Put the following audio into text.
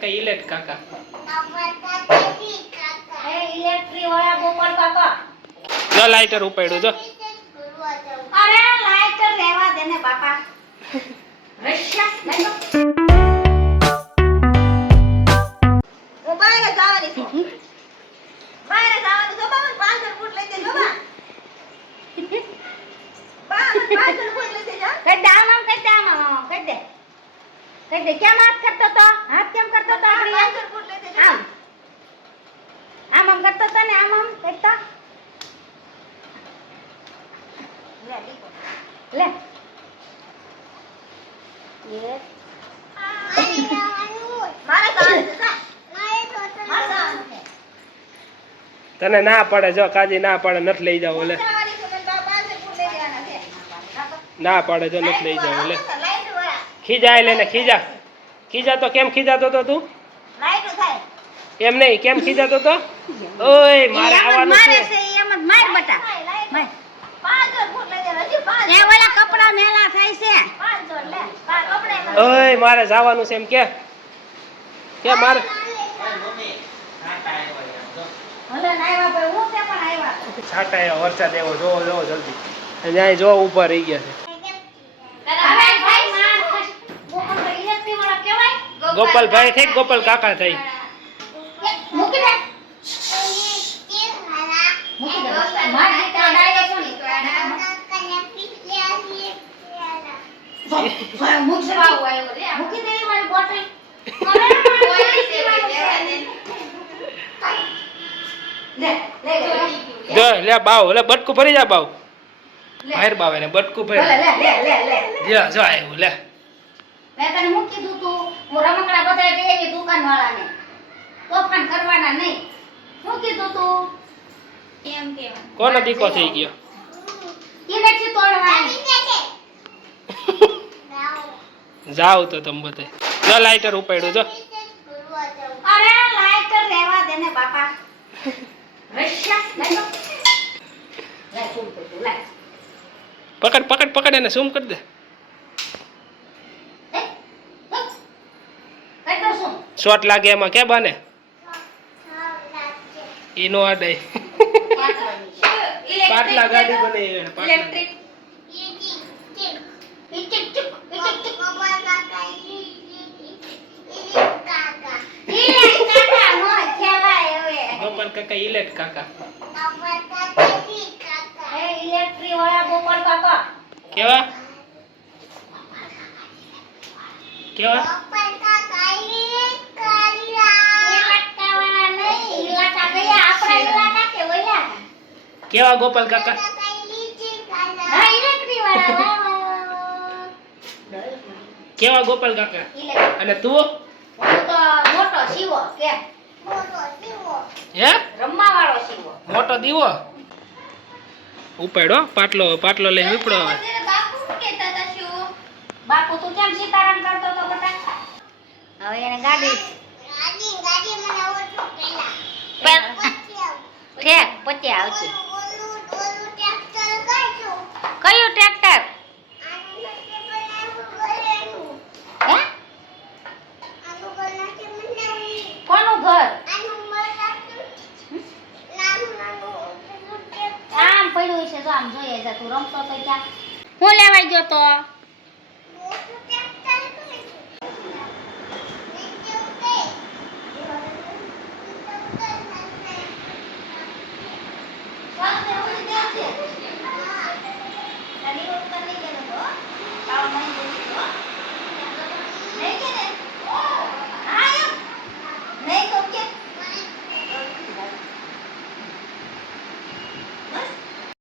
કાકા ઇલેટ કાકા? એ ઇલેક્ટ્રિક વાળા ગોપાલ કાકા. જો લાઇટર ઉપાડ્યું જો. અરે લાઈટર રહેવા દે ને બાપા. રશ્યા લઈ લો. હું બહાર જવાની છું. બહાર જવાનું છો. બાબા પાછળ ફૂટ લઈ દેજો બા. બા ફૂટ લઈ દેજો કઈ દે આમ કઈ દે આમ કઈ દે. કઈ દે કેમ હાથ કરતો તો? હાથ કેમ કરતો તો આપણી આમ. આમ આમ કરતો તો ને આમ આમ કરતો લે લે. તને ના પડે જો કાજી ના પડે નથી લઈ જાવ છે. ના પડે જો નથી લઈ જાવ ઓલે ખીજા લેને ખીજા. ખીજા તો કેમ ખીજાતો તો તું? એમ નહીં કેમ ખીજાતો તો? ઓય મારે આવવાનું છે. છે, એમ જ માર બટા. એ ઓલા કપડાં મેલા થાય છે. ઓય મારે જવાનું છે એમ કે. કે મારે. છાટા વરસાદ એવો જોવો જોવો જલ્દી. જ્યાં જો ઊભા રહી ગયા છે હવે ભાઈ માર ખસ. ગોપાલભાઈ ઇલેક્ટ્રિક વાળા કહેવાય? ગોપાલભાઈ થઈ ગોપાલ કાકા થઈ. ભાઈ. લે, બાવ લે બટકું ભરી જા બાવ. બહાર બાવે ને બટકું ભરી. લે, લે, લે, લે. લે જો આવ્યું લે. મેં તને મૂકી દીધું તું. દઈ આવી દુકાન વાળાને. તોફાન કરવાના નહીં. શું કીધું તું? એમ કે. કોનો દીકો થઈ ગયો? ઇલેક્ટ્રિક તોડવાની જાવ તો તમે બધે. જો લાઇટર ઉપાડ્યું જો. અરે લાઇટર રહેવા દે ને બાપા. પકડ પકડ પકડ એને ઝૂમ કરી દે એ, એ. કઈ દઉં છું શોર્ટ લાગે એમાં કે બને? ઈ નો અડે પાટલા ગાડી બને એને પાટલા ઇલેક્ટ્રિક. ઇચિક ચુક ઇચિક ચુક ઇલેક્ટ્રિક કાકા નો કહેવાય હવે ગોપાલ કાકા. ઇલેટ કાકા એ ઇલેક્ટ્રિક વાળા ગોપાલ કાકા. કેવા? કેવા ઇલાકા વાળા નહીં ઇલાકા ગયા આપણા ઇલાકા કે ઓલા કેવા ગોપાલ કાકા. કેવા ગોપાલ કાકા? અને તું? મોટો શિવો કે હે? રમવા વાળો શીવો મોટો દીવો? ઉપાડો પાટલો પાટલો લઈને ઉપડો હવે. બાપુ તું કેમ સીતારામ કરતો તો બટા હવે એને ગાડી ઠેક પછી આવશે છે જો આમ જોઈએ છે. તું રમતો તો ક્યાં? હું લેવાઈ ગયો તો? Thank you.